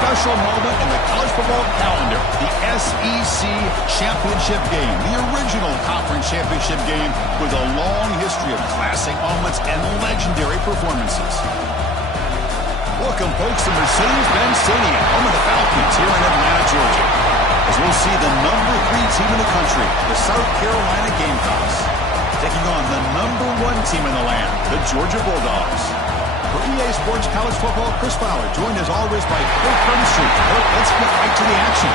special moment in the college football calendar, the SEC Championship game, the original conference championship game with a long history of classic moments and legendary performances. Welcome, folks, to Mercedes-Benz Stadium, home of the Falcons here in Atlanta, Georgia, as we'll see the number 3 team in the country, the South Carolina Gamecocks, taking on the number 1 team in the land, the Georgia Bulldogs. For EA Sports College Football, Chris Fowler, joined as always by Kirk Curtis. Let's get right to the action.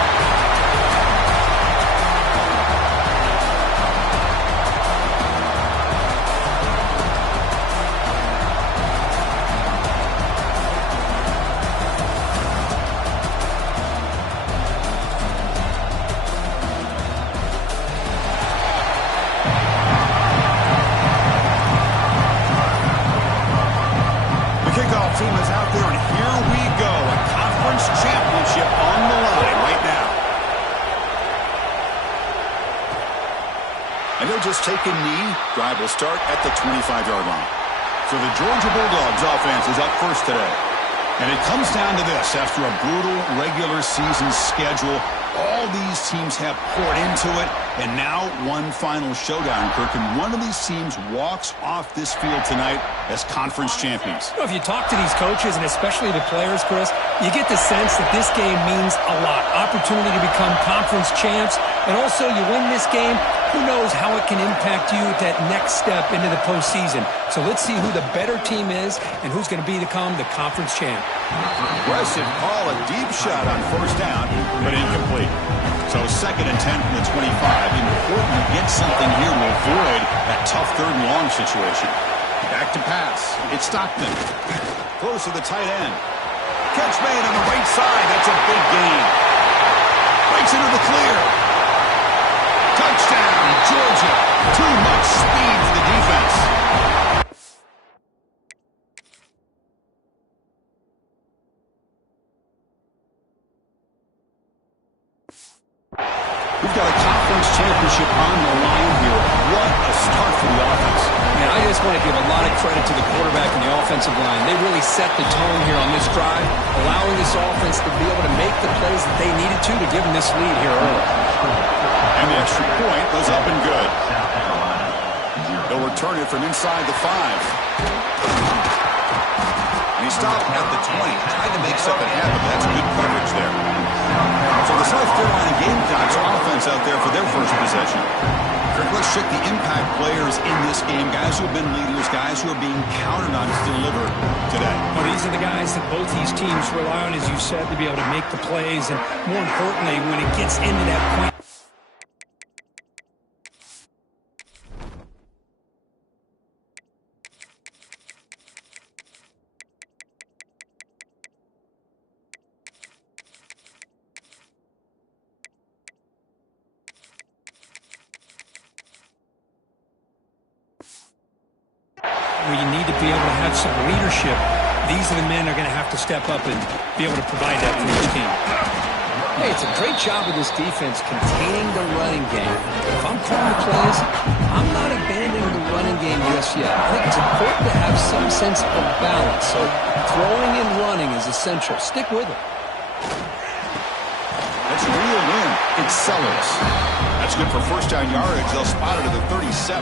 Team is out there, and here we go. A conference championship on the line right now. And he'll just take a knee. Drive will start at the 25-yard line. So the Georgia Bulldogs offense is up first today. And it comes down to this. After a brutal regular season schedule, all these teams have poured into it, and now one final showdown, Kirk, and one of these teams walks off this field tonight as conference champions. Well, if you talk to these coaches, and especially the players, Chris, you get the sense that this game means a lot. Opportunity to become conference champs, and also you win this game, who knows how it can impact you at that next step into the postseason. So let's see who the better team is and who's going to become the conference champ. Aggressive call, a deep shot on first down, but incomplete. So 2nd and 10 from the 25. Important to get something here to avoid that tough 3rd and long situation. Back to pass. It's Stockton. Close to the tight end. Catch made on the right side. That's a big gain. Breaks into the clear. Touchdown, Georgia. Too much speed for the defense. We've got a conference championship on the line here. What a start for the offense. Man, I just want to give a lot of credit to the quarterback and the offensive line. They really set the tone here on this drive, allowing this offense to be able to make the plays that they needed to give them this lead here early. And the extra point was up and good. They'll return it from inside the 5. And he stopped at the 20. Tried to make something happen. That's good coverage there. So the South Carolina Gamecocks offense out there for their first possession. Kirk, let's check the impact players in this game. Guys who have been leaders, guys who are being counted on to deliver today. Well, these are the guys that both these teams rely on, as you said, to be able to make the plays. And more importantly, when it gets into that point, where you need to be able to have some leadership, these are the men that are going to have to step up and be able to provide that for each team. Hey, it's a great job of this defense containing the running game. If I'm calling the plays, I'm not abandoning the running game just yet. I think it's important to have some sense of balance. So throwing and running is essential. Stick with it. That's a real win. It's Sellers. That's good for first down yardage. They'll spot it at the 37.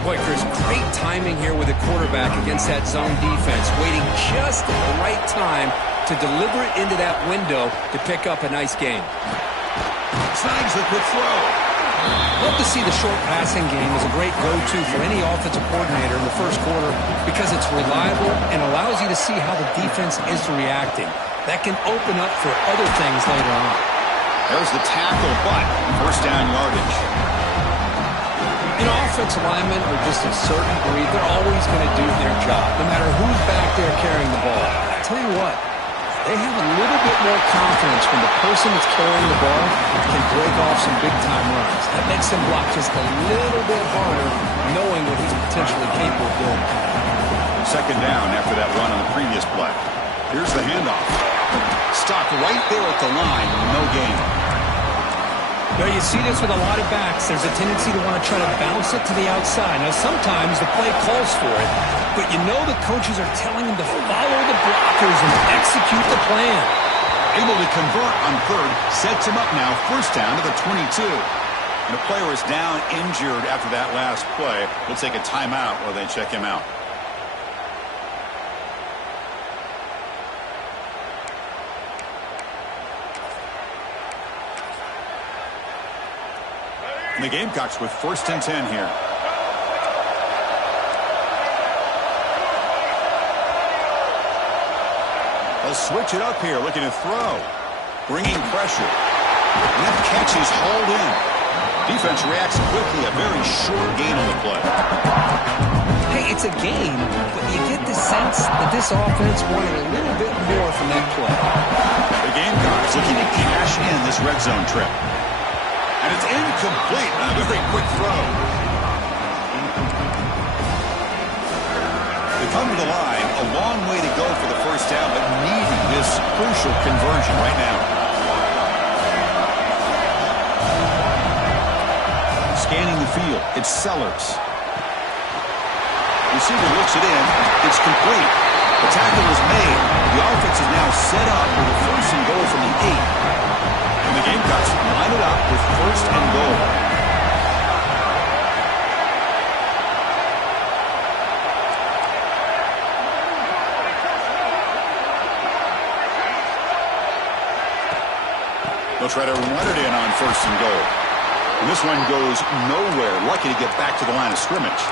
Boy, Chris, great timing here with the quarterback against that zone defense, waiting just at the right time to deliver it into that window to pick up a nice gain. Snags the quick throw. Love to see the short passing game as a great go-to for any offensive coordinator in the first quarter because it's reliable and allows you to see how the defense is reacting. That can open up for other things later on. There's the tackle, but first down yardage. You know, offensive linemen are just a certain breed. They're always going to do their job, no matter who's back there carrying the ball. I tell you what, they have a little bit more confidence when the person that's carrying the ball can break off some big-time runs. That makes them block just a little bit harder, knowing what he's potentially capable of doing. Second down after that run on the previous play. Here's the handoff. Stopped right there at the line, no gain. Well, you see this with a lot of backs. There's a tendency to want to try to bounce it to the outside. Now, sometimes the play calls for it, but you know the coaches are telling them to follow the blockers and execute the plan. Able to convert on third, sets him up now, first down to the 22. And a player is down injured after that last play. We'll take a timeout while they check him out. And the Gamecocks with first and 10 here. They'll switch it up here, looking to throw. Bringing pressure. And that catch is hauled in. Defense reacts quickly, a very short gain on the play. Hey, it's a game, but you get the sense that this offense wanted a little bit more from that play. The Gamecocks looking to cash in this red zone trip. And it's incomplete. A very quick throw. They come to the line. A long way to go for the first down, but needing this crucial conversion right now. Scanning the field. It's Sellers. Receiver looks it in. It's complete. The tackle is made. The offense is now set up with a first and goal from the 8. And the Gamecocks line it up with first and goal. They'll try to run it in on first and goal. And this one goes nowhere. Lucky to get back to the line of scrimmage.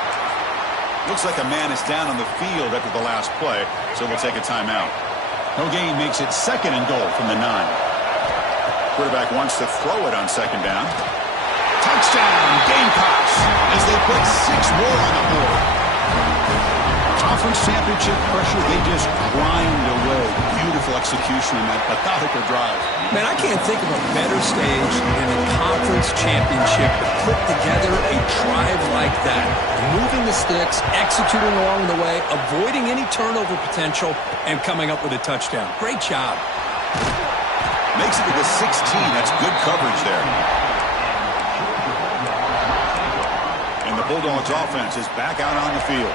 Looks like a man is down on the field after the last play, so we'll take a timeout. No gain makes it second and goal from the 9. Quarterback wants to throw it on second down. Touchdown, Gamecocks, as they put 6 more on the board. Conference championship pressure, they just grind away. Beautiful execution on that methodical drive. Man, I can't think of a better stage than a conference championship to put together a drive like that. Moving the sticks, executing along the way, avoiding any turnover potential, and coming up with a touchdown. Great job. Makes it to the 16. That's good coverage there. And the Bulldogs offense is back out on the field.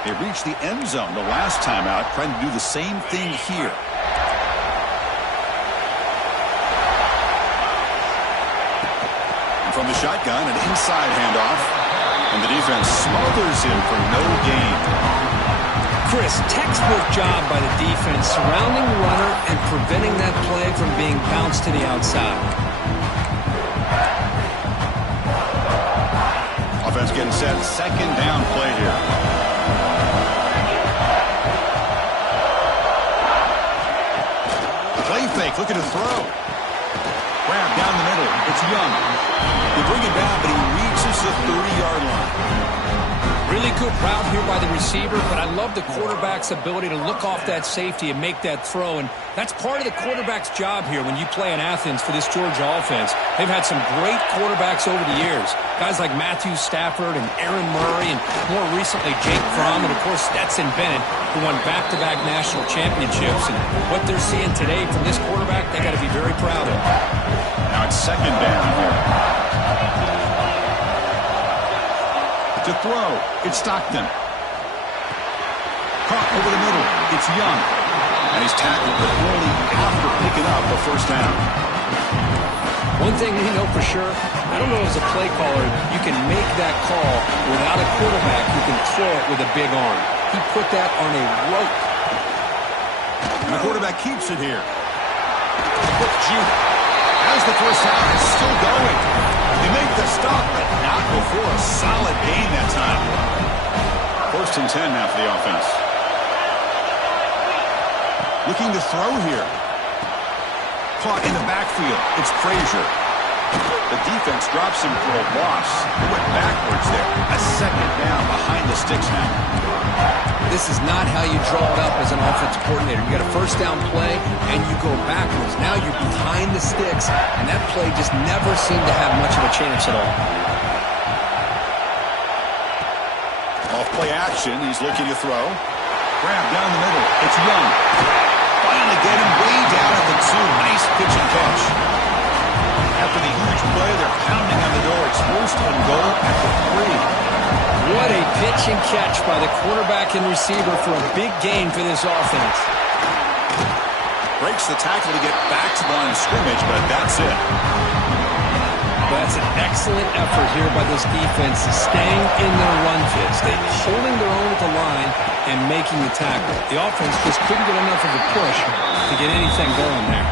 They reached the end zone the last time out, trying to do the same thing here. And from the shotgun, an inside handoff. And the defense smothers him for no gain. Chris, textbook job by the defense surrounding the runner and preventing that play from being bounced to the outside. Offense getting set. Second down play here. Play fake, looking to throw. Grab down the middle. It's Young. They bring it down, but he reaches the 30-yard line. Really good route here by the receiver, but I love the quarterback's ability to look off that safety and make that throw, and that's part of the quarterback's job here when you play in Athens for this Georgia offense. They've had some great quarterbacks over the years, guys like Matthew Stafford and Aaron Murray, and more recently Jake Fromm, and of course Stetson Bennett, who won back-to-back national championships. And what they're seeing today from this quarterback, they got to be very proud of. Now it's second down here. To throw, it's Stockton. Caught over the middle, it's Young. And he's tackled, but only after picking up a first down. One thing we know for sure, I don't know as a play caller, you can make that call without a quarterback who can throw it with a big arm. He put that on a rope. And the quarterback keeps it here. Quick juke. As the first down is still going. They make the stop, but not before a solid gain that time. First and 10 now for the offense. Looking to throw here. Caught in the backfield. It's Frazier. The defense drops him for a loss. He went backwards there. A second down behind the sticks now. This is not how you draw it up as an offensive coordinator. You got a first down play, and you go backwards. Now you're behind the sticks, and that play just never seemed to have much of a chance at all. Off play action. He's looking to throw. Grab down the middle. It's Young. Finally getting way down at the 2. Nice pitch and catch. After the huge play, they're What a pitch and catch by the quarterback and receiver for a big gain for this offense. Breaks the tackle to get back to the line of scrimmage, but that's it. That's an excellent effort here by this defense, staying in their run fits. They're holding their own at the line and making the tackle. The offense just couldn't get enough of a push to get anything going there.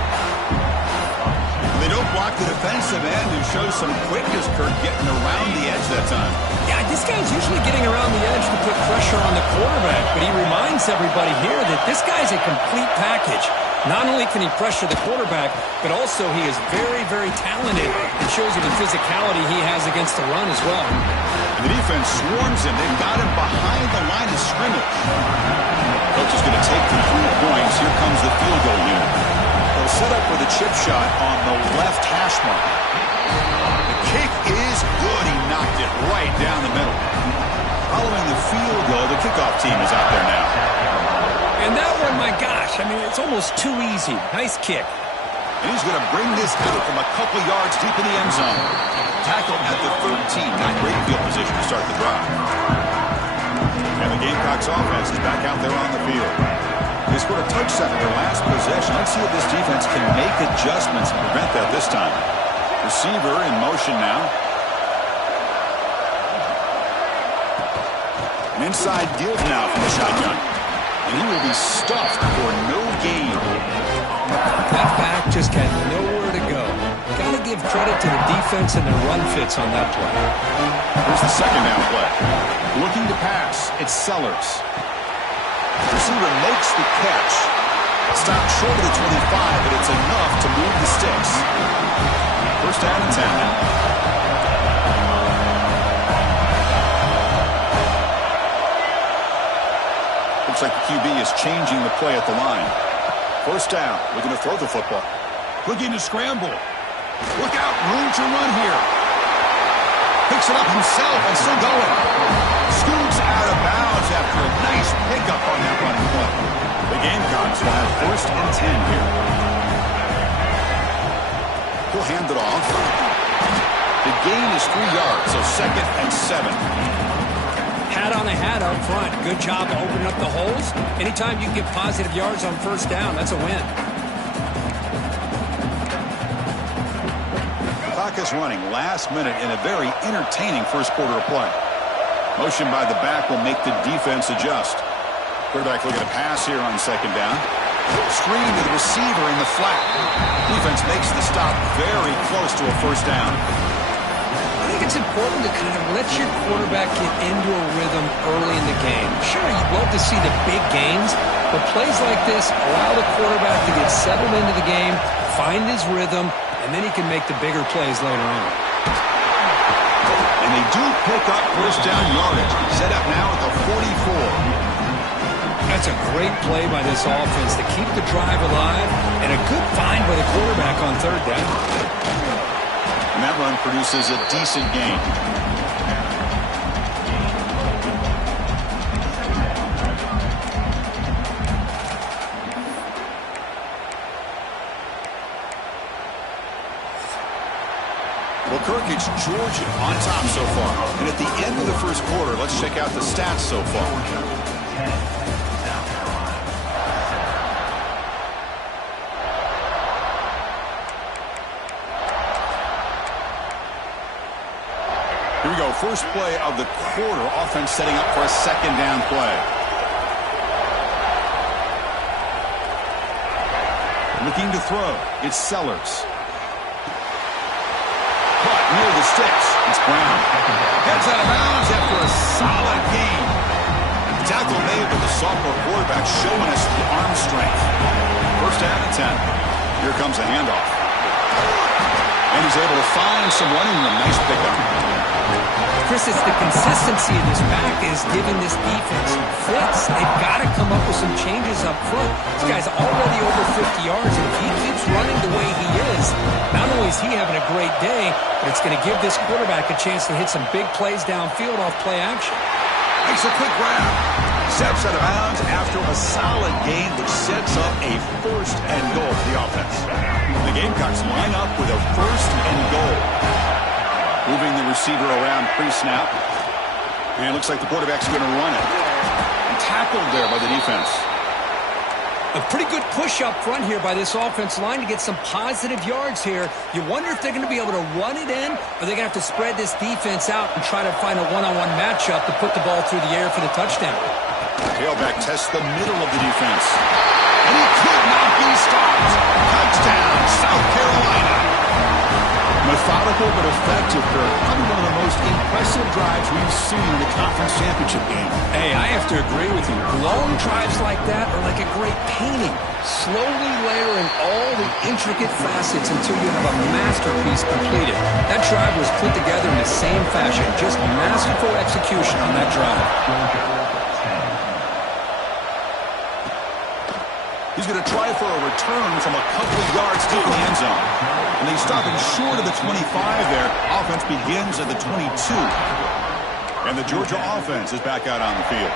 They don't block the defensive end who shows some quickness, Kirk, getting around the edge that time. Yeah, this guy's usually getting around the edge to put pressure on the quarterback, but he reminds everybody here that this guy's a complete package. Not only can he pressure the quarterback, but also he is very, very talented and shows you the physicality he has against the run as well. And the defense swarms him. They've got him behind the line of scrimmage. Coach is going to take the 3 points. Here comes the field goal unit. They'll set up with a chip shot on the left hash mark. The kick is good. He knocked it right down the middle. Following the field goal, the kickoff team is out there now. And that one, my gosh, I mean, it's almost too easy. Nice kick. And he's going to bring this out from a couple yards deep in the end zone. Tackled at the 13. Not great field position to start the drive. And the Gamecocks offense is back out there on the field. They scored a touchdown in their last possession. Let's see if this defense can make adjustments and prevent that this time. Receiver in motion now. An inside give now from the shotgun. And he will be stuffed for no gain. That back just had nowhere to go. Got to give credit to the defense and their run fits on that play. Here's the second down play. Looking to pass. It's Sellers. The receiver makes the catch. Stopped short of the 25, but it's enough to move the sticks. First down and 10. Looks like the QB is changing the play at the line. First down. Looking to throw the football. Looking to scramble. Look out. Room to run here. Picks it up himself and still going. Scoots out of bounds after a nice pickup on that running play. The Gamecocks will have first and 10 here. He'll hand it off. The gain is 3 yards, so second and 7. Hat on a hat up front. Good job opening up the holes. Anytime you can get positive yards on first down, that's a win. Clock is running last minute in a very entertaining first quarter of play. Motion by the back will make the defense adjust. Quarterback looking to pass here on second down. Screen to the receiver in the flat. Defense makes the stop very close to a first down. I think it's important to kind of let your quarterback get into a rhythm early in the game. Sure, you'd love to see the big gains, but plays like this allow the quarterback to get settled into the game, find his rhythm, and then he can make the bigger plays later on. And they do pick up first down yardage. Set up now at the 44. That's a great play by this offense to keep the drive alive, and a good find by the quarterback on third down. And that run produces a decent gain. Well, Kirk, it's Georgia on top so far. And at the end of the first quarter, let's check out the stats so far. Here we go. First play of the quarter. Offense setting up for a second down play. Looking to throw. It's Sellers. Caught near the sticks. It's Brown. Heads out of bounds after a solid gain. The tackle made, but the sophomore quarterback showing us the arm strength. First down and 10. Here comes a handoff. And he's able to find some running room. Nice pickup. Chris, it's the consistency of this back is giving this defense fits. They've got to come up with some changes up front. This guy's already over 50 yards, and if he keeps running the way he is, not only is he having a great day, but it's going to give this quarterback a chance to hit some big plays downfield off play action. Makes a quick grab. Steps out of bounds after a solid gain, which sets up a first and goal for the offense. The Gamecocks line up with a first and goal. Moving the receiver around pre-snap. And it looks like the quarterback's going to run it. And tackled there by the defense. A pretty good push up front here by this offensive line to get some positive yards here. You wonder if they're going to be able to run it in, or they're going to have to spread this defense out and try to find a one-on-one matchup to put the ball through the air for the touchdown. Tailback tests the middle of the defense. And he could not be stopped. Touchdown, South Carolina. Methodical but effective, Kirk. Probably one of the most impressive drives we've seen in the conference championship game. Hey, I have to agree with you. Long drives like that are like a great painting. Slowly layering all the intricate facets until you have a masterpiece completed. That drive was put together in the same fashion. Just masterful execution on that drive. He's going to try for a return from a couple of yards deep in the end zone. And they stop him short of the 25 there. Offense begins at the 22. And the Georgia offense is back out on the field.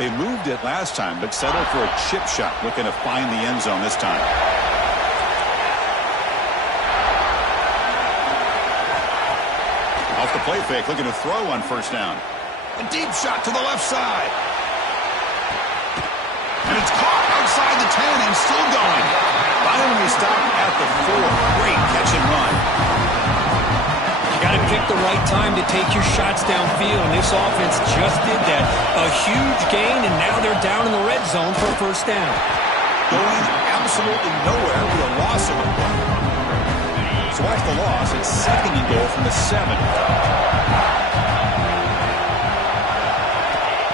They moved it last time, but settled for a chip shot, looking to find the end zone this time. Off the play fake, looking to throw on first down. A deep shot to the left side. And it's caught outside the 10 and still going. Finally stopped at the 4. Great catch and run. You got to pick the right time to take your shots downfield, and this offense just did that. A huge gain, and now they're down in the red zone for a first down. Going absolutely nowhere with a loss of it. So after the loss, it's second and goal from the 7.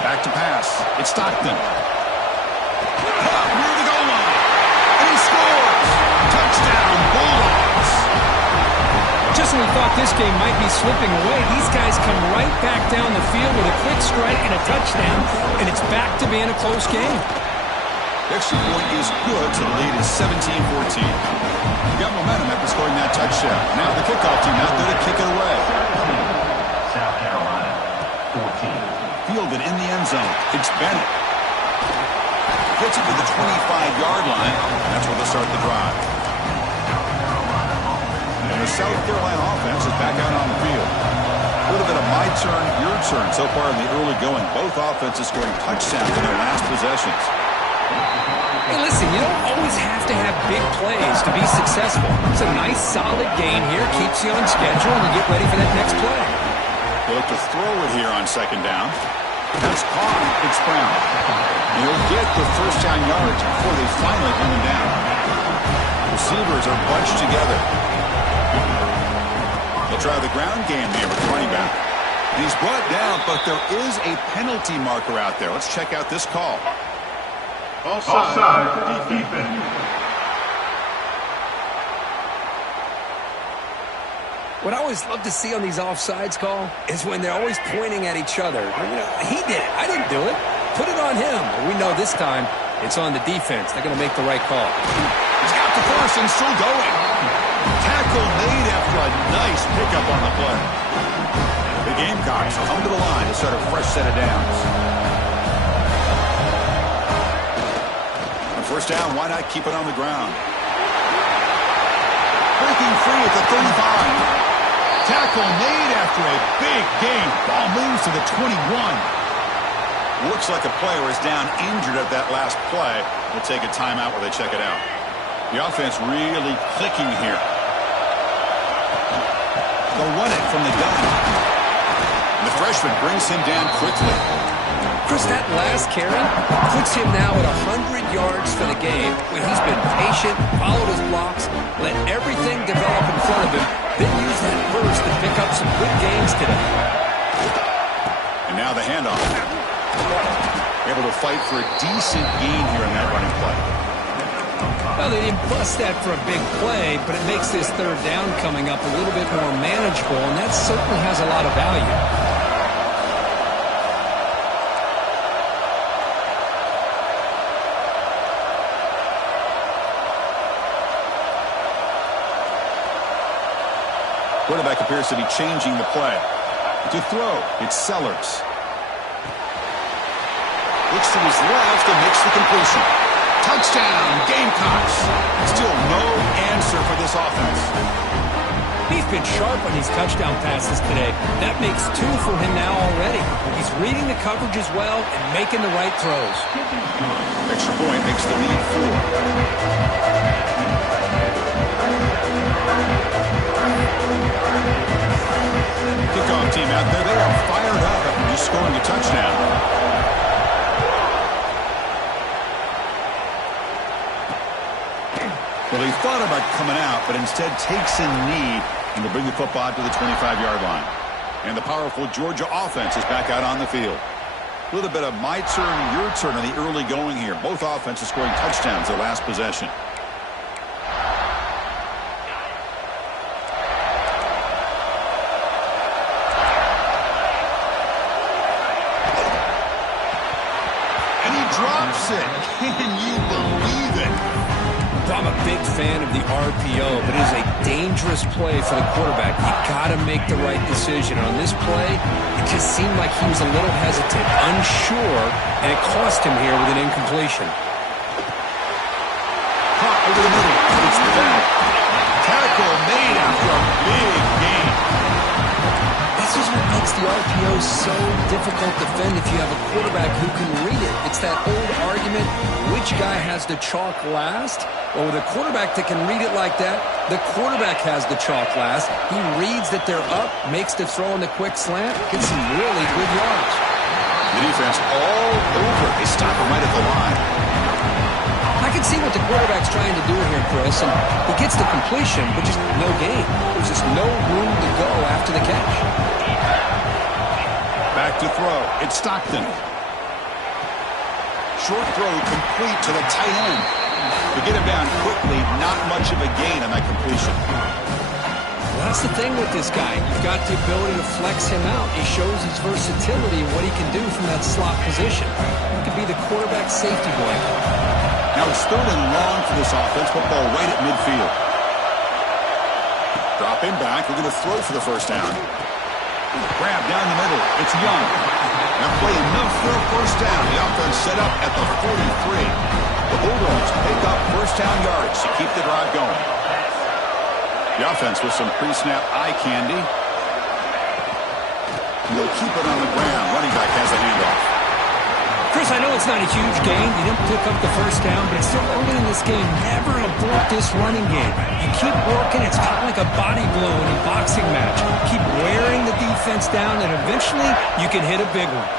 Back to pass. It's Stockton. Near the goal line. And he scores. Touchdown, Bulldogs. Just when we thought this game might be slipping away, these guys come right back down the field with a quick strike and a touchdown, and it's back to being a close game. The extra point is good, so the lead is 17-14. You got momentum after scoring that touchdown. Now the kickoff team out there to kick it away. South Carolina, 14. Fielded in the end zone. It's Bennett. Gets it to the 25-yard line. That's where they'll start the drive. And the South Carolina offense is back out on the field. A little bit of my turn, your turn so far in the early going. Both offenses scoring touchdowns in their last possessions. Hey, listen, you don't always have to have big plays to be successful. It's a nice, solid gain here. Keeps you on schedule, and you get ready for that next play. They look to throw it here on second down. That's caught. It's Brown. He'll get the first down yards before they finally bring him down. Receivers are bunched together. They'll try the ground game here with running back. He's brought down, but there is a penalty marker out there. Let's check out this call. Offside, defense. What I always love to see on these offsides call is when they're always pointing at each other. You know, he did it. I didn't do it. Put it on him. We know this time it's on the defense. They're going to make the right call. He's got the first and still going. Tackle made after a nice pickup on the play. The Gamecocks come to the line to start a fresh set of downs. On first down, why not keep it on the ground? Breaking free at the 35. Tackle made after a big gain. Ball moves to the 21. Looks like a player is down injured at that last play. We'll take a timeout where they check it out. The offense really clicking here. They'll run it from the gun. And the freshman brings him down quickly. Chris, that last carry puts him now at 100 yards for the game, where he's been patient, followed his blocks, let everything develop in front of him, then use that burst to pick up some good gains today. And now the handoff. Able to fight for a decent gain here in that running play. Well, they didn't bust that for a big play, but it makes this third down coming up a little bit more manageable, and that certainly has a lot of value. Quarterback appears to be changing the play. To throw, it's Sellers. Looks to his left and makes the completion. Touchdown, Gamecocks. Still no answer for this offense. He's been sharp on these touchdown passes today. That makes 2 for him now already. He's reading the coverage as well and making the right throws. Extra point makes the lead 4. Kickoff team out there. They are fired up after just scoring a touchdown. Well, he thought about coming out, but instead takes a knee and will bring the football to the 25-yard line. And the powerful Georgia offense is back out on the field. A little bit of my turn, your turn on the early going here. Both offenses scoring touchdowns their last possession. And he drops it. Can you believe it? I'm a big fan of the RPO, but it is a dangerous play for the quarterback. You got to make the right decision. On this play, it just seemed like he was a little hesitant, unsure, and it cost him here with an incompletion. Caught over the middle. It's back. Tackle made after a big gain. This is what makes the RPO so difficult to defend if you have a quarterback who can read it. It's that old argument, which guy has the chalk last? Well, with a quarterback that can read it like that, the quarterback has the chalk last. He reads that they're up, makes the throw in the quick slant, gets some really good yards. The defense all over. They stop him right at the line. I can see what the quarterback's trying to do here, Chris, and he gets the completion, but just no gain. There's just no room to go after the catch. Back to throw. It's Stockton. Short throw complete to the tight end. To get him down quickly, not much of a gain on that completion. Well, that's the thing with this guy. You've got the ability to flex him out. He shows his versatility and what he can do from that slot position. He could be the quarterback safety blanket. Now it's 3rd and long for this offense. Football right at midfield. Drop him back. We're going to throw for the first down. Grab down the middle. It's Young. Now play enough for a first down. The offense set up at the 43. The Bulldogs pick up first down yards to keep the drive going. The offense with some pre-snap eye candy. And they'll keep it on the ground. Running back has a handoff. Chris, I know it's not a huge gain. You didn't pick up the first down, but it's still early in this game. Never abort this running game. You keep working. It's kind of like a body blow in a boxing match. Keep wearing the defense down, and eventually you can hit a big one.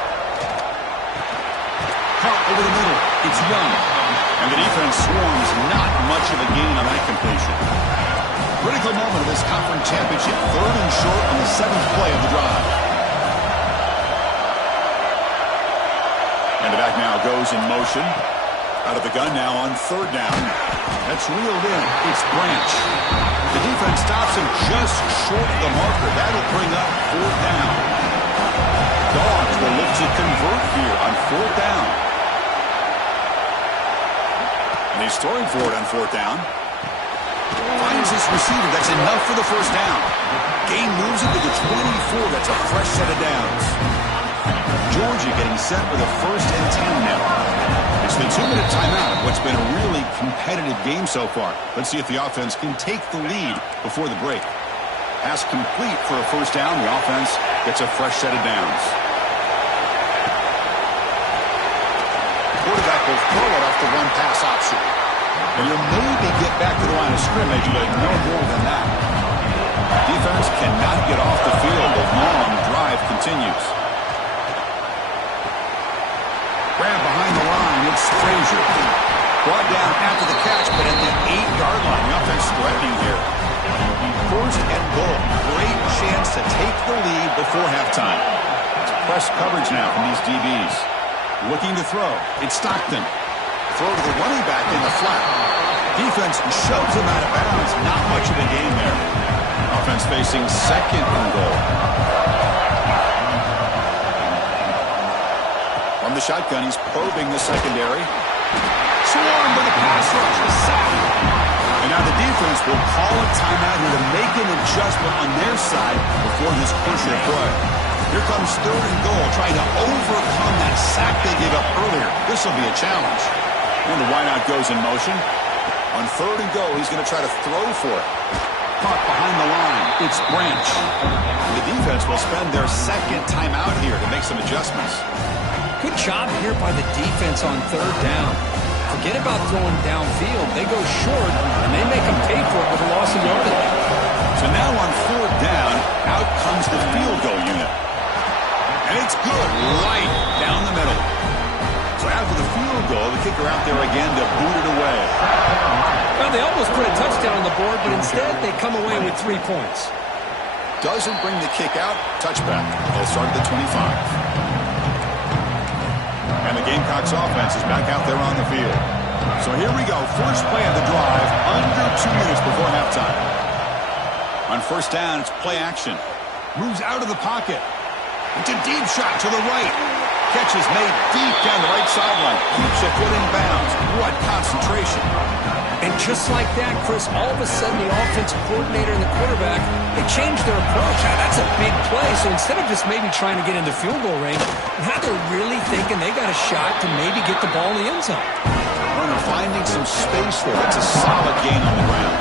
Caught over the middle. It's Young. And the defense swarms. Not much of a gain on that completion. Critical moment of this conference championship. 3rd and short on the 7th play of the drive. And the back now goes in motion. Out of the gun now on 3rd down. That's reeled in. It's Branch. The defense stops him just short of the marker. That'll bring up 4th down. Dogs will look to convert here on 4th down. And he's throwing for it on 4th down. Finds his receiver. That's enough for the first down. Gain moves it to the 24. That's a fresh set of downs. Georgia getting set for the 1st and 10 now. It's the 2-minute timeout. What's been a really competitive game so far. Let's see if the offense can take the lead before the break. Pass complete for a first down. The offense gets a fresh set of downs. Quarterback will throw it off the run-pass option. And you'll maybe get back to the line of scrimmage, but no more than that. Defense cannot get off the field. The long drive continues. Grab behind the line. It's Frazier. Brought down after the catch, but at the 8-yard line. The offense threatening here. 1st and goal. Great chance to take the lead before halftime. It's press coverage now from these DBs. Looking to throw. It's Stockton. Throw to the running back in the flat. Defense shoves him out of bounds. Not much of a gain there. Offense facing 2nd and goal. From the shotgun, he's probing the secondary. Swarmed by the pass rush. A sack. And now the defense will call a timeout here to make an adjustment on their side before this crucial play. Here comes 3rd and goal, trying to overcome that sack they gave up earlier. This will be a challenge. And the wideout goes in motion. On 3rd and goal, he's going to try to throw for it. caught behind the line. It's Branch. The defense will spend their second timeout here to make some adjustments. Good job here by the defense on third down. Forget about throwing downfield. They go short, and they make them pay for it with a loss of yardage. So now on fourth down, out comes the field goal unit. And it's good, right down the middle. So after the field goal, the kicker out there again to boot it away. Well, they almost put a touchdown on the board, but instead they come away with 3 points. Doesn't bring the kick out. Touchback. They'll start at the 25. And the Gamecocks offense is back out there on the field. So here we go. First play of the drive, under 2 minutes before halftime. On first down, it's play action. Moves out of the pocket. It's a deep shot to the right. Catch is made deep down the right sideline. Keeps it within bounds. What concentration. And just like that, Chris, all of a sudden the offensive coordinator and the quarterback, they changed their approach. Now, that's a big play. So instead of just maybe trying to get into field goal range, now they're really thinking they got a shot to maybe get the ball in the end zone. Well, they're finding some space there. That's a solid gain on the ground.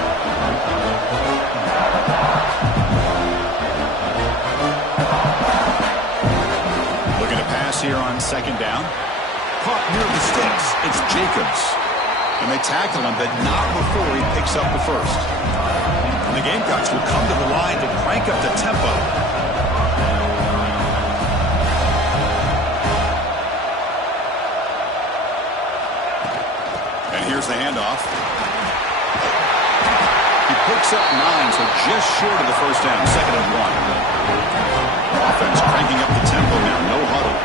Looking to pass here on second down. Caught near the sticks. It's Jacobs. And they tackle him, but not before he picks up the first. And the Gamecocks will come to the line to crank up the tempo. And here's the handoff. He picks up 9, so just short of the first down, 2nd and 1. Offense cranking up the tempo now, no huddle.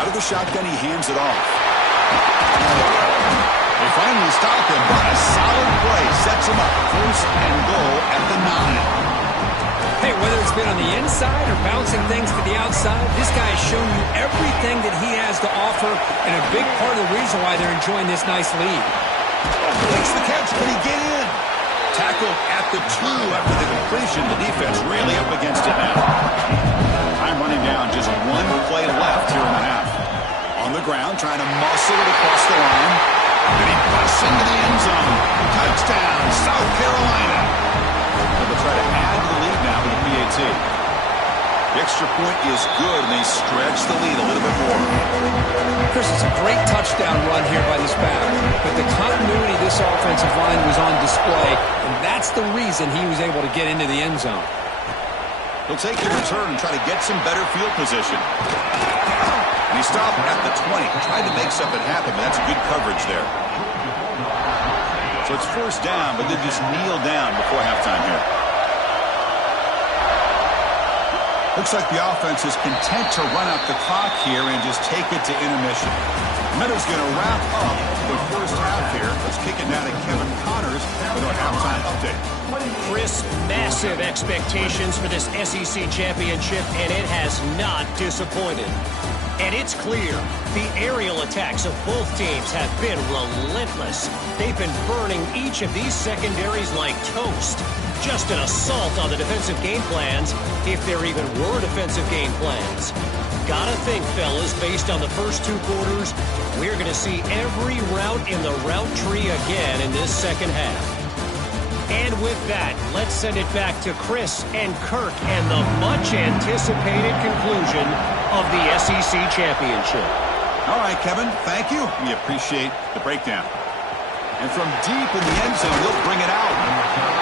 Out of the shotgun, he hands it off. They finally stop him, but a solid play sets him up. 1st and goal at the 9. Hey, whether it's been on the inside or bouncing things to the outside, this guy has shown you everything that he has to offer, and a big part of the reason why they're enjoying this nice lead. Makes the catch, can he get in? Tackled at the 2 after the completion. The defense really up against it now. Time running down, just 1 play left here in the half. On the ground, trying to muscle it across the line. And he busts into the end zone. Touchdown, South Carolina. They'll try to add to the lead now with the PAT. The extra point is good, and they stretch the lead a little bit more. Chris, it's a great touchdown run here by this back, but the continuity of this offensive line was on display, and that's the reason he was able to get into the end zone. He'll take the return and try to get some better field position. And he stopped at the 20, tried to make something happen, but that's good coverage there. So it's first down, but they just kneel down before halftime here. Looks like the offense is content to run out the clock here and just take it to intermission. Meadow's going to wrap up the first half here. Let's kick it down to Kevin Connors with our halftime update. Chris, massive expectations for this SEC championship, and it has not disappointed. And it's clear, the aerial attacks of both teams have been relentless. They've been burning each of these secondaries like toast. Just an assault on the defensive game plans, if there even were defensive game plans. Gotta think, fellas, based on the first 2 quarters, we're going to see every route in the route tree again in this second half. And with that, let's send it back to Chris and Kirk and the much-anticipated conclusion of the SEC championship. All right, Kevin, thank you. We appreciate the breakdown. And from deep in the end zone, he'll bring it out.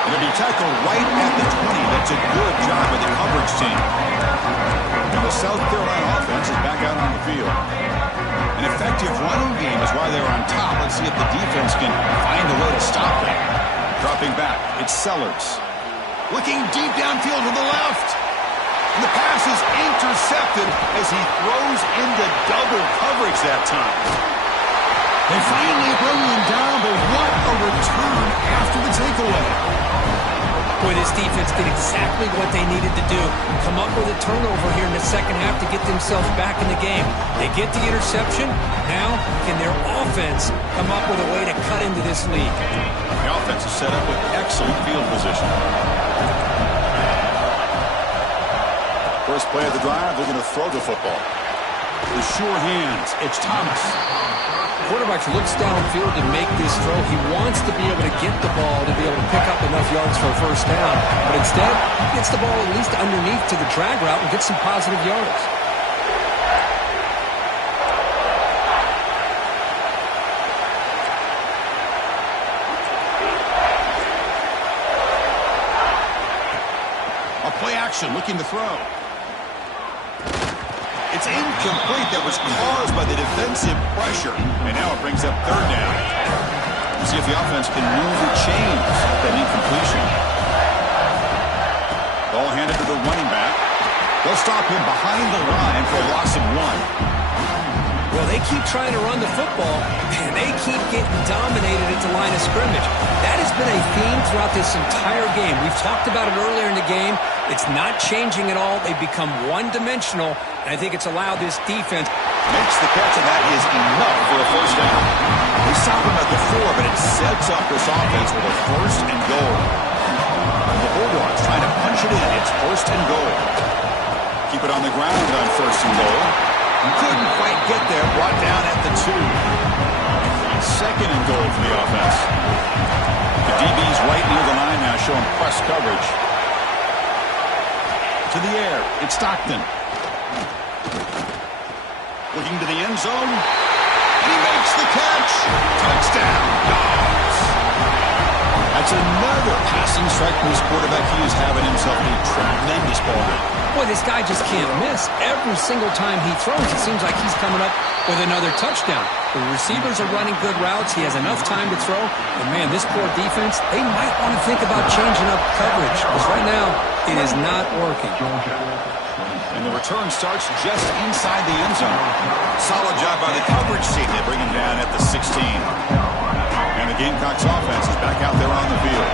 And it'll be tackled right at the 20. That's a good job by the coverage team. And the South Carolina offense is back out on the field. An effective running game is why they're on top. Let's see if the defense can find a way to stop them. Dropping back, it's Sellers. Looking deep downfield to the left. And the pass is intercepted as he throws into double coverage that time. They finally bring him down, but what a return after the takeaway. Boy, this defense did exactly what they needed to do. Come up with a turnover here in the second half to get themselves back in the game. They get the interception. Now, can their offense come up with a way to cut into this lead? The offense is set up with excellent field position. First play of the drive, they're going to throw the football. The sure hands. It's Thomas. Quarterback looks downfield to make this throw. He wants to be able to get the ball to be able to pick up enough yards for a first down. But instead, he gets the ball at least underneath to the drag route and gets some positive yards. A play action looking to throw. It's incomplete. That was caused by the defensive pressure. And now it brings up third down. Let's see if the offense can move or change that incompletion. Ball handed to the running back. They'll stop him behind the line for a loss of 1. Well, they keep trying to run the football, and they keep getting dominated at the line of scrimmage. That has been a theme throughout this entire game. We've talked about it earlier in the game. It's not changing at all. They've become one-dimensional, and I think it's allowed this defense. Makes the catch, and that is enough for a first down. They stop him at the 4, but it sets up this offense with a first and goal. The Bulldogs trying to punch it in. It's first and goal. Keep it on the ground on first and goal. Couldn't quite get there. Brought down at the 2. Second and goal for the offense. The DB's right near the line now, showing press coverage. To the air. It's Stockton. Looking to the end zone. And he makes the catch. Touchdown, Dogs. That's another passing strike for his quarterback. He is having himself a tremendous ball game. Boy, this guy just can't miss. Every single time he throws, it seems like he's coming up with another touchdown. The receivers are running good routes. He has enough time to throw. And, man, this poor defense, they might want to think about changing up coverage. Because right now, it is not working. And the return starts just inside the end zone. Solid job by the coverage team. They bring him down at the 16. And the Gamecocks offense is back out there on the field.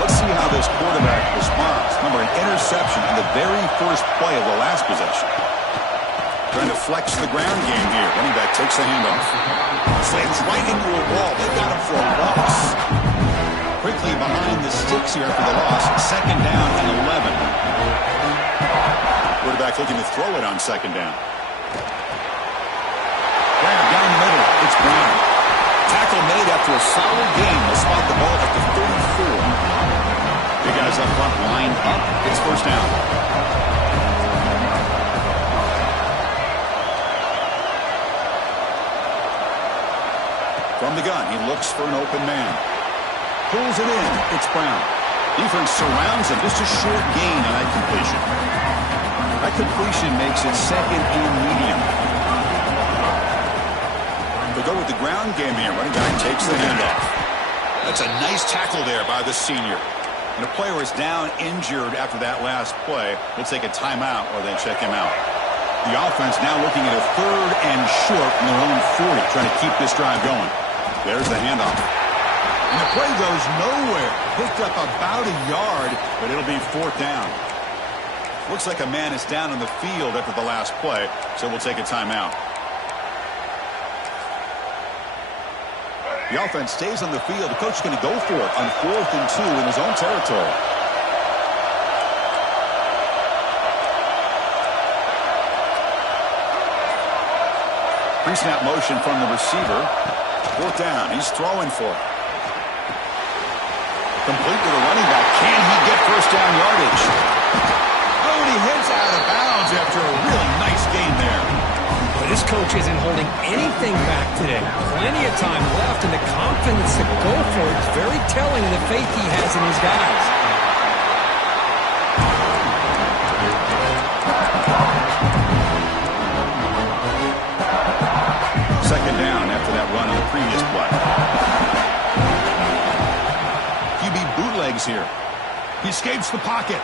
Let's see how this quarterback responds. Remember, an interception in the very first play of the last possession. Trying to flex the ground game here. Running back takes the handoff. Slams right into a wall. They got him for a loss. Quickly behind the sticks here after the loss. Second down and 11. Quarterback looking to throw it on second down. Grab down the middle. It's Brown. Tackle made after a solid game. They'll spot the ball at the 34. Big guys up front, lined up. It's first down. From the gun, he looks for an open man. Pulls it in. It's Brown. Defense surrounds him. Just a short gain on that completion. That completion makes it second and medium. They go with the ground game here. Running back takes the handoff. That's a nice tackle there by the senior. And a player is down injured after that last play. We'll take a timeout or then check him out. The offense now looking at a third and short from their own 40, trying to keep this drive going. There's the handoff. And the play goes nowhere. Picked up about a yard, but it'll be fourth down. Looks like a man is down on the field after the last play, so we'll take a timeout. The offense stays on the field. The coach is going to go for it on 4th and 2 in his own territory. Pre-snap motion from the receiver. 4th down. He's throwing for it. Complete to the running back. Can he get first down yardage? Oh, and he hits out of bounds after a really nice gain there. But this coach isn't holding anything back today. Plenty of time left, and the confidence to go for it is very telling in the faith he has in his guys. Second down after that run on the previous play. QB bootlegs here. He escapes the pocket.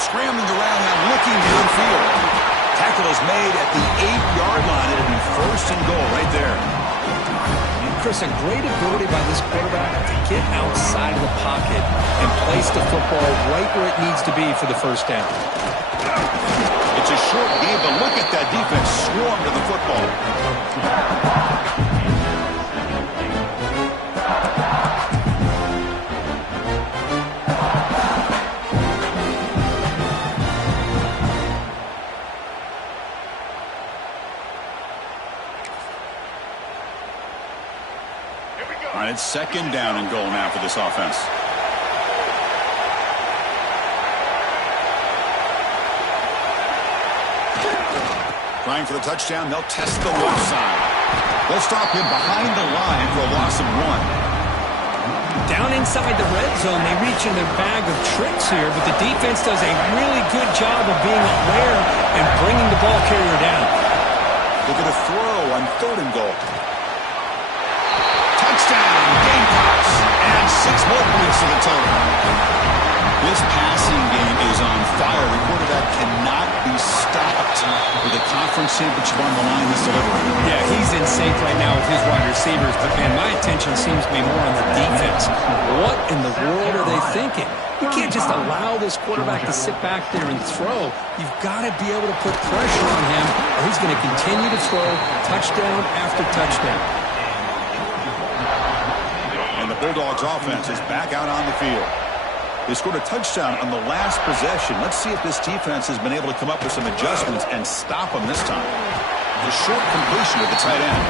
Scrambling around now, looking downfield. Tackle is made at the 8-yard line. It'll be first and goal right there. And Chris, a great ability by this quarterback to get outside of the pocket and place the football right where it needs to be for the first down. It's a short game, but look at that defense swarm to the football. All right, it's second down and goal now for this offense. Trying for the touchdown, they'll test the left side. They'll stop him behind the line for a loss of 1. Down inside the red zone, they reach in their bag of tricks here, but the defense does a really good job of being aware and bringing the ball carrier down. Look at a throw on 3rd and goal. Touchdown, Gamecocks, and 6 more points to the total. This passing game is on fire. The quarterback cannot be stopped with a conference championship on the line this delivery. Yeah, he's in sync right now with his wide receivers, but man, my attention seems to be more on the defense. What in the world are they thinking? You can't just allow this quarterback to sit back there and throw. You've got to be able to put pressure on him, or he's going to continue to throw touchdown after touchdown. And the Bulldogs offense is back out on the field. They scored a touchdown on the last possession. Let's see if this defense has been able to come up with some adjustments and stop them this time. The short completion of the tight end.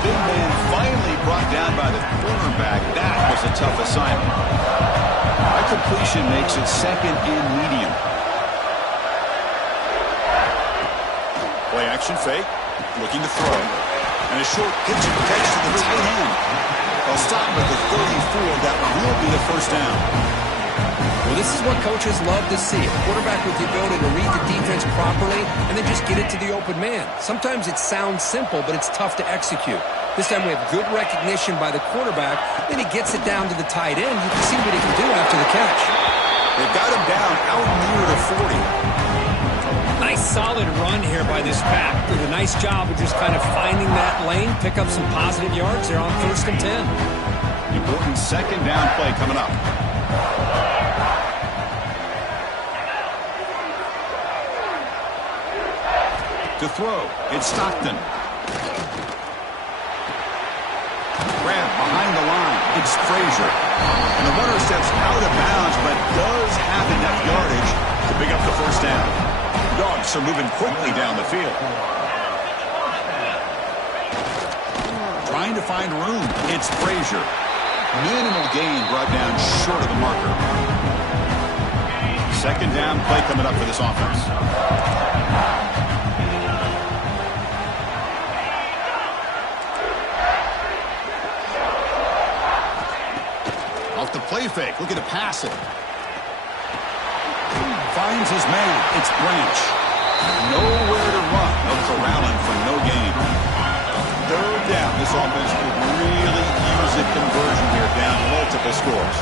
Big man finally brought down by the cornerback. That was a tough assignment. That completion makes it second and medium. Play action fake. Looking to throw. And a short pitch and catch to the tight end. They'll stop at the 34. That will be a first down. Well, this is what coaches love to see. A quarterback with the ability to read the defense properly and then just get it to the open man. Sometimes it sounds simple, but it's tough to execute. This time we have good recognition by the quarterback. Then he gets it down to the tight end. You can see what he can do after the catch. They've got him down out near the 40. Nice solid run here by this back. Did a nice job of just kind of finding that lane, pick up some positive yards there on 1st and 10. Important second down play coming up. To throw, it's Stockton. Grab behind the line, it's Frazier. And the runner steps out of bounds, but does have enough yardage to pick up the first down. Dogs are moving quickly down the field. Trying to find room, it's Frazier. Minimal gain brought down short of the marker. Second down play coming up for this offense. Off the play fake, looking to pass it. Finds his man, it's Branch. Nowhere to run, no corralling for no gain. 3rd down, this offense could really use a conversion here, down multiple scores.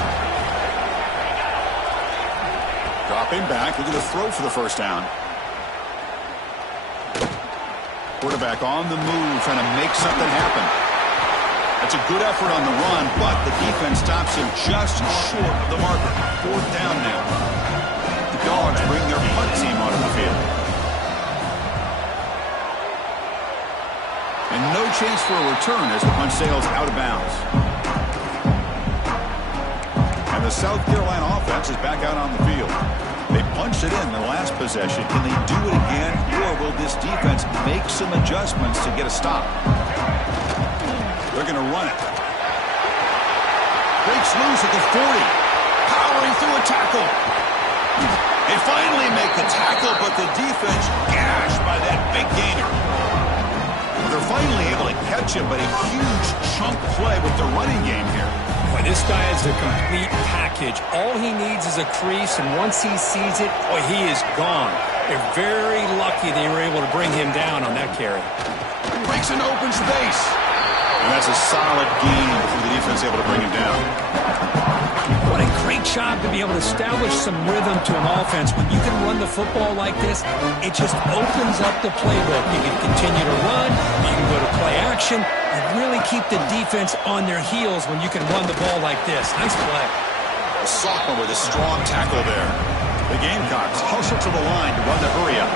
Dropping back, looking to throw for the first down. Quarterback on the move, trying to make something happen. That's a good effort on the run, but the defense stops him just short of the marker. 4th down now. The Dogs bring their punt team onto the field. And no chance for a return as the punt sails out of bounds. And the South Carolina offense is back out on the field. They punched it in the last possession. Can they do it again, or will this defense make some adjustments to get a stop? They're going to run it. Breaks loose at the 40. Powering through a tackle. They finally make the tackle, but the defense gashed by that big gainer. They're finally able to catch him, but a huge chunk play with the running game here. Boy, this guy is a complete package. All he needs is a crease, and once he sees it, boy, he is gone. They're very lucky they were able to bring him down on that carry. Breaks an open space. And that's a solid gain for the defense able to bring him down. What a great job to be able to establish some rhythm to an offense. When you can run the football like this, it just opens up the playbook. You can continue to run, you can go to play action, and really keep the defense on their heels when you can run the ball like this. Nice play. A sophomore with a strong tackle there. The Gamecocks hustle to the line to run the hurry up.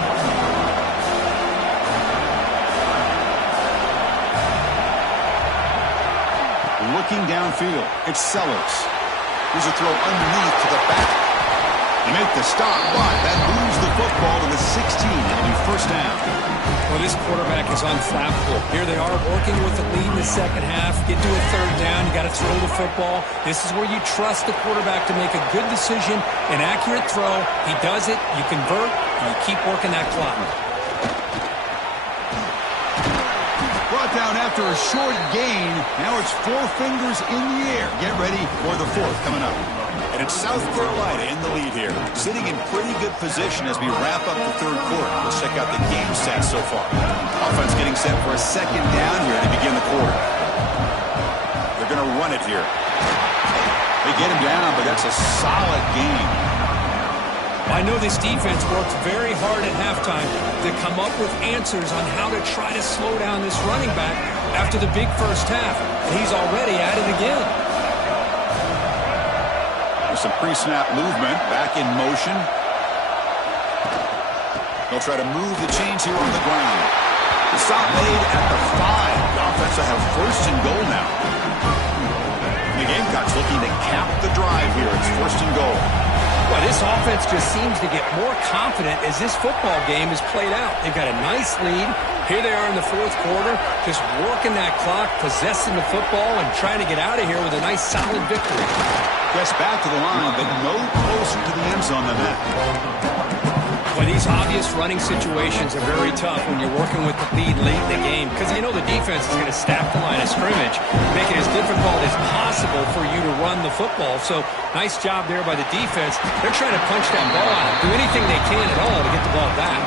Looking downfield, it's Sellers. Here's a throw underneath to the back. They make the stop, but that moves the football to the 16. It'll be first down. Well, this quarterback is unflappable. Here they are working with the lead the second half, get to a third down, you got to throw the football. This is where you trust the quarterback to make a good decision, an accurate throw. He does it, you convert, and you keep working that clock. Brought down after a short gain. Now it's 4 fingers in the air. Get ready for the 4th coming up. And it's South Carolina in the lead here, sitting in pretty good position as we wrap up the 3rd quarter. Let's check out the game stats so far. Offense getting set for a 2nd down here to begin the quarter. They're going to run it here. They get him down, but that's a solid game. I know this defense worked very hard at halftime to come up with answers on how to try to slow down this running back after the big first half, and he's already at it again. There's some pre-snap movement, back in motion. They'll try to move the chains here on the ground. The stop made at the 5. The offense will have 1st and goal now. The Gamecocks looking to cap the drive here. It's 1st and goal. Well, this offense just seems to get more confident as this football game is played out. They've got a nice lead. Here they are in the 4th quarter, just working that clock, possessing the football, and trying to get out of here with a nice, solid victory. Gets back to the line, but no closer to the end zone than that. Well, these obvious running situations are very tough when you're working with the lead late in the game, because you know the defense is going to stack the line of scrimmage, make it as difficult as possible for you to run the football. So nice job there by the defense. They're trying to punch that ball out, do anything they can at all to get the ball back.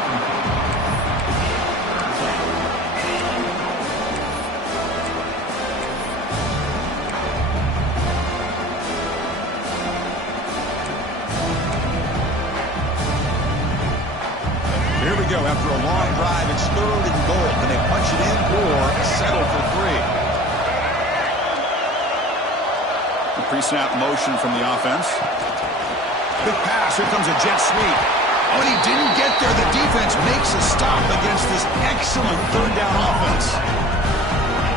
Here we go. After a long drive, it's 3rd and goal. Can they punch it in or settle for 3? The pre-snap motion from the offense. Big pass. Here comes a jet sweep. Oh, and he didn't get there. The defense makes a stop against this excellent 3rd down offense.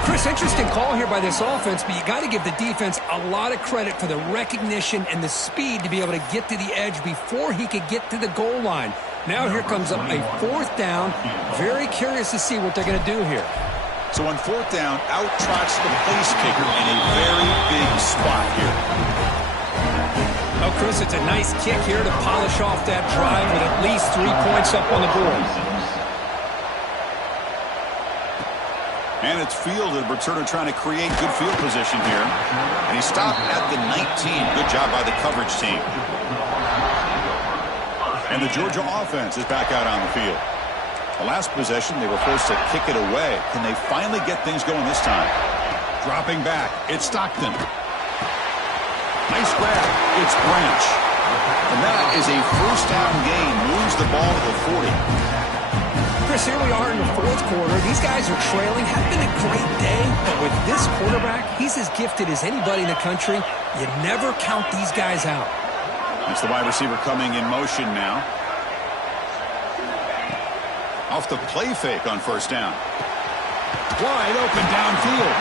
Chris, interesting call here by this offense, but you got to give the defense a lot of credit for the recognition and the speed to be able to get to the edge before he could get to the goal line. Now here comes a 4th down. Very curious to see what they're going to do here. So on 4th down, out trots the place kicker in a very big spot here. Oh, Chris, it's a nice kick here to polish off that drive with at least 3 points up on the board. And it's fielded. Returner trying to create good field position here. And he stopped at the 19. Good job by the coverage team. And the Georgia offense is back out on the field. The last possession, they were forced to kick it away. Can they finally get things going this time? Dropping back, it's Stockton. Nice grab, it's Branch. And that is a 1st down gain. Moves the ball to the 40. Chris, here we are in the 4th quarter. These guys are trailing. Had been a great day, but with this quarterback, he's as gifted as anybody in the country. You never count these guys out. That's the wide receiver coming in motion now. Off the play fake on 1st down. Wide open downfield.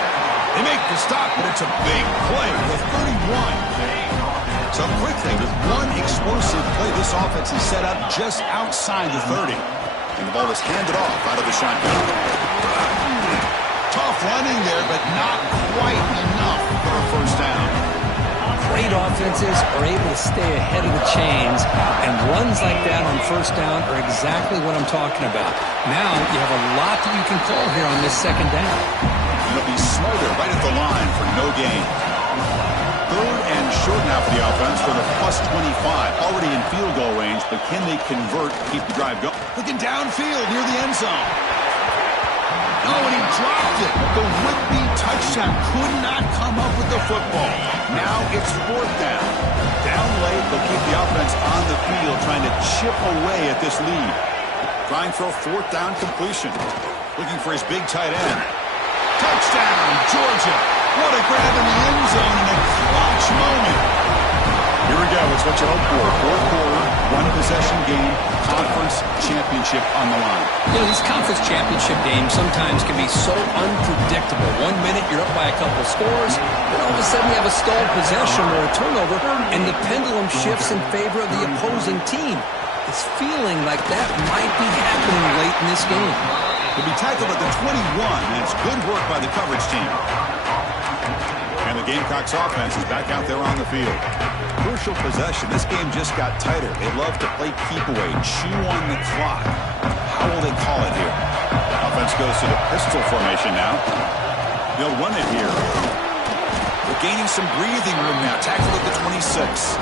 They make the stop, but it's a big play with 31. So quickly, with one explosive play, this offense is set up just outside the 30. And the ball is handed off out of the shotgun. Tough running there, but not quite enough for a 1st down. Great offenses are able to stay ahead of the chains, and runs like that on 1st down are exactly what I'm talking about. Now you have a lot that you can call here on this 2nd down. It'll be Smolder right at the line for no gain. 3rd and short now for the offense for the +25. Already in field goal range, but can they convert, keep the drive going? Looking downfield near the end zone. Oh, and he dropped it. The would-be touchdown could not come up with the football. Now it's 4th down. Down late, they'll keep the offense on the field, trying to chip away at this lead. Trying for a 4th down completion. Looking for his big tight end. Touchdown, Georgia. What a grab in the end zone in a clutch moment. Here we go. It's what you hope for. 4th quarter, 1-possession game, conference championship on the line. You know, these conference championship games sometimes can be so unpredictable. 1 minute you're up by a couple scores, then all of a sudden you have a stalled possession or a turnover, and the pendulum shifts in favor of the opposing team. It's feeling like that might be happening late in this game. He'll be tackled at the 21. That's good work by the coverage team. And the Gamecocks offense is back out there on the field. Crucial possession. This game just got tighter. They love to play keep away, chew on the clock. How will they call it here? Offense goes to the pistol formation now. They'll run it here. They're gaining some breathing room now. Tackled at the 26.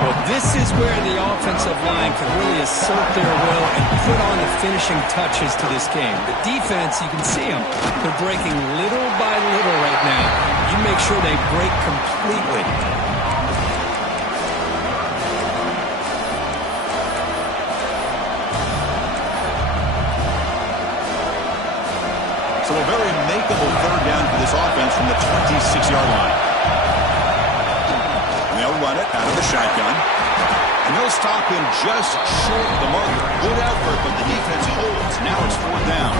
Well, this is where the offensive line can really assert their will and put on the finishing touches to this game. The defense, you can see them. They're breaking little by little right now. You make sure they break completely. So a very makeable third down for this offense from the 26-yard line. And they'll run it out of the shotgun. And they'll stop him just short of the marker. Good effort, but the defense holds. Now it's fourth down.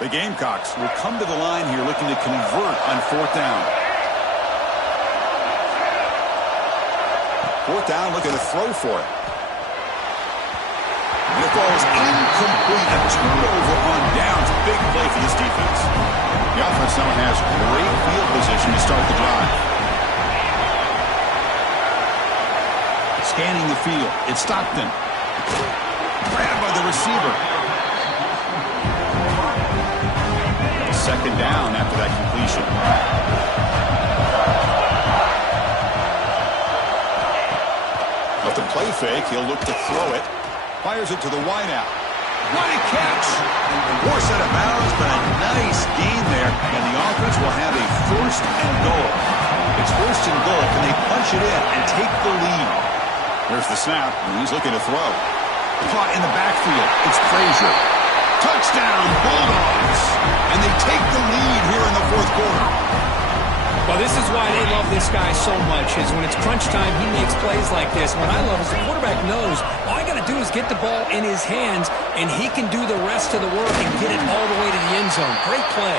The Gamecocks will come to the line here looking to convert on fourth down. Fourth down, looking to throw for it. And the ball is incomplete. A turnover on downs. Big play for this defense. The offense now has great field position to start the drive. Scanning the field. It's Stockton. Grabbed by the receiver. Second down after that completion. With the play fake, he'll look to throw it. Fires it to the wideout. What a catch! Force out of bounds, but a nice gain there. And the offense will have a first and goal. It's first and goal. Can they punch it in and take the lead? There's the snap, and he's looking to throw. Caught in the backfield. It's Frazier. Touchdown, Bulldogs! And they take the lead here in the fourth quarter. Well, this is why they love this guy so much, is when it's crunch time, he makes plays like this. What I love is the quarterback knows all I got to do is get the ball in his hands, and he can do the rest of the work and get it all the way to the end zone. Great play.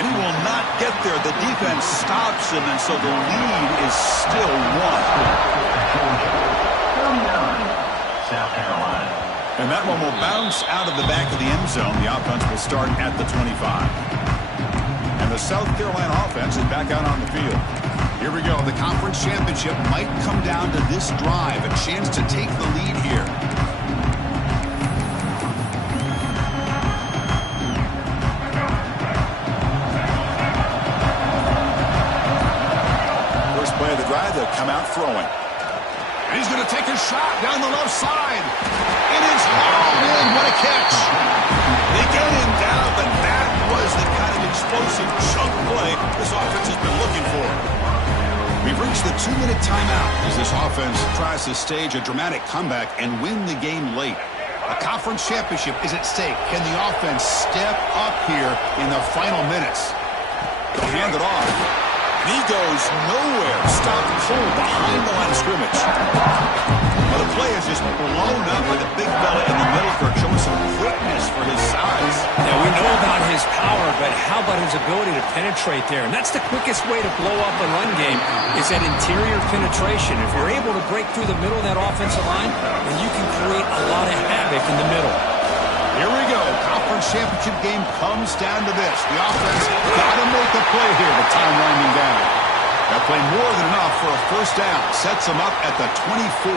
And he will not get there. The defense stops him, and so the lead is still one. South Carolina. And that one will bounce out of the back of the end zone. The offense will start at the 25. And the South Carolina offense is back out on the field. Here we go. The conference championship might come down to this drive. A chance to take the lead here. First play of the drive, they'll come out throwing. And he's going to take a shot down the left side. And it's hauled in. What a catch. They get him down, but that was the kind of explosive chunk play this offense has been looking for. We've reached the 2-minute timeout as this offense tries to stage a dramatic comeback and win the game late. A conference championship is at stake. Can the offense step up here in the final minutes? They'll hand it off. And he goes nowhere. Stopped cold behind the line of scrimmage. Well, the play is just blown up by the big fella in the middle for showing some quickness for his size. Now, we know about his power, but how about his ability to penetrate there? And that's the quickest way to blow up a run game is that interior penetration. If you're able to break through the middle of that offensive line, then you can create a lot of havoc in the middle. Here we go. Conference championship game comes down to this. The offense got to make a play here with time winding down. That play more than enough for a first down. Sets them up at the 24.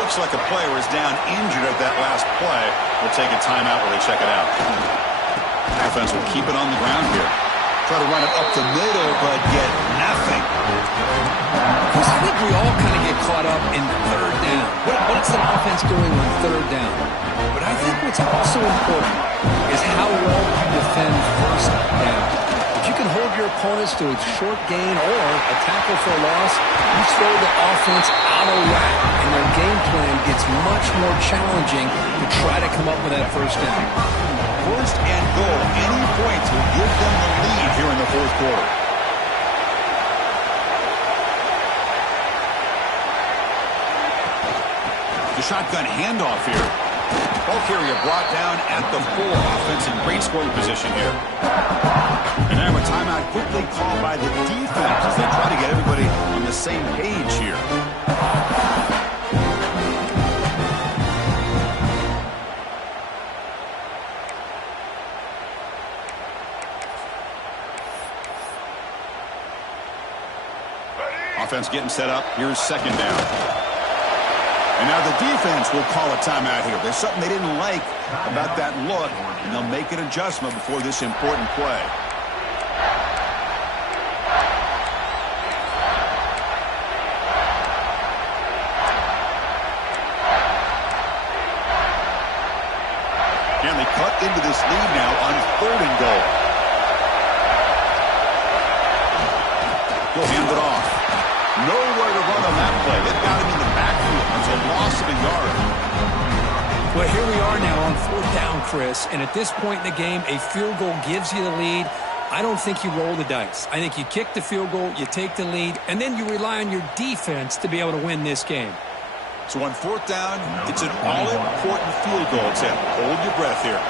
Looks like a player is down injured at that last play. We'll take a timeout while they check it out. Offense will keep it on the ground here. Try to run it up the middle, but get nothing. Because I think we all kind of get caught up in third down. What's the offense doing on third down? But I think what's also important is how well you defend first down. If you can hold your opponents to a short gain or a tackle for a loss, you throw the offense out of whack, and their game plan gets much more challenging to try to come up with that first down. First and goal. Any points will give them the lead here in the fourth quarter. The shotgun handoff here. Ball carrier brought down at the 4. Offense in great scoring position here. And now a timeout quickly called by the defense as they try to get everybody on the same page here. Offense getting set up. Here's second down. And now the defense will call a timeout here. There's something they didn't like about that look, and they'll make an adjustment before this important play. And they cut into this lead now on 3rd and goal. He'll hand it off. Nowhere to run on that play. They've got him in the backfield. It's a loss of a yard. Well, here we are now on 4th down, Chris. And at this point in the game, a field goal gives you the lead. I don't think you roll the dice. I think you kick the field goal, you take the lead, and then you rely on your defense to be able to win this game. So on 4th down, it's an all-important field goal. Except hold your breath here.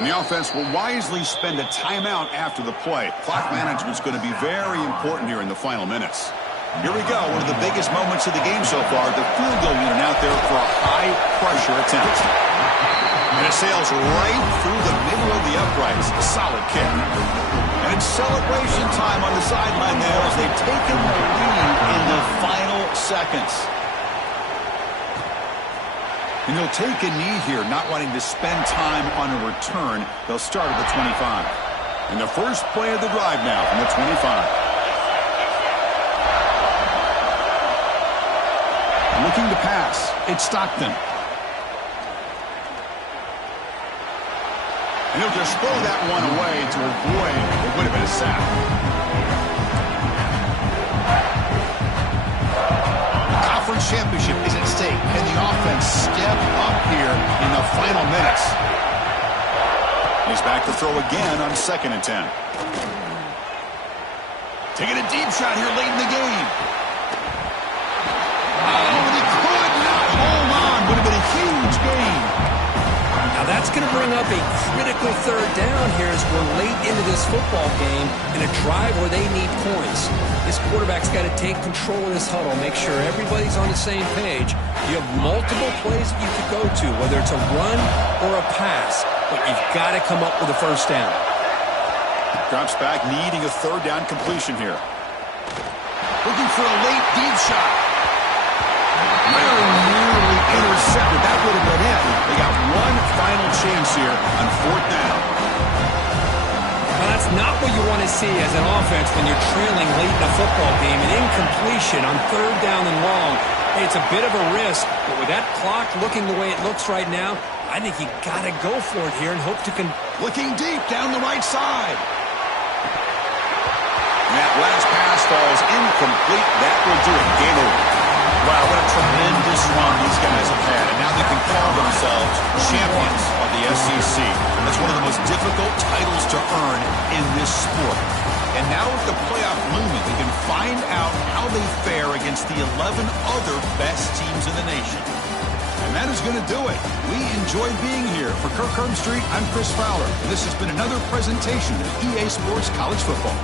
And the offense will wisely spend a timeout after the play. Clock management is going to be very important here in the final minutes. Here we go, one of the biggest moments of the game so far. The field goal unit out there for a high-pressure attempt. And it sails right through the middle of the uprights. A solid kick. And it's celebration time on the sideline there as they've taken the lead in the final seconds. And they'll take a knee here, not wanting to spend time on a return. They'll start at the 25. And the first play of the drive now from the 25. Looking to pass. It's Stockton. And he'll just throw that one away to avoid what would have been a sack. Championship is at stake. Can the offense step up here in the final minutes? He's back to throw again on 2nd and 10. Taking a deep shot here late in the game. Oh, but he could not hold on. Would have been a huge gain. Now that's going to bring up a critical 3rd down here as we're late into this football game in a drive where they need points. This quarterback's got to take control of this huddle, make sure everybody's on the same page. You have multiple plays that you could go to, whether it's a run or a pass, but you've got to come up with a 1st down. Drops back, needing a 3rd down completion here. Looking for a late deep shot. Very nearly intercepted. That would have been it. They got one final chance here on 4th down. Well, that's not what you want to see as an offense when you're trailing late in a football game. An incompletion on 3rd down and long. Hey, it's a bit of a risk, but with that clock looking the way it looks right now, I think you got to go for it here and hope to looking deep down the right side. And that last pass falls incomplete. That will do it. Game over. Wow, what a tremendous run these guys have had. And now they can call themselves champions of the SEC. That's one of the most difficult titles to earn in this sport. And now with the playoff looming, we can find out how they fare against the 11 other best teams in the nation. And that is going to do it. We enjoyed being here. For Kirk Herbstreit, I'm Chris Fowler. And this has been another presentation of EA Sports College Football.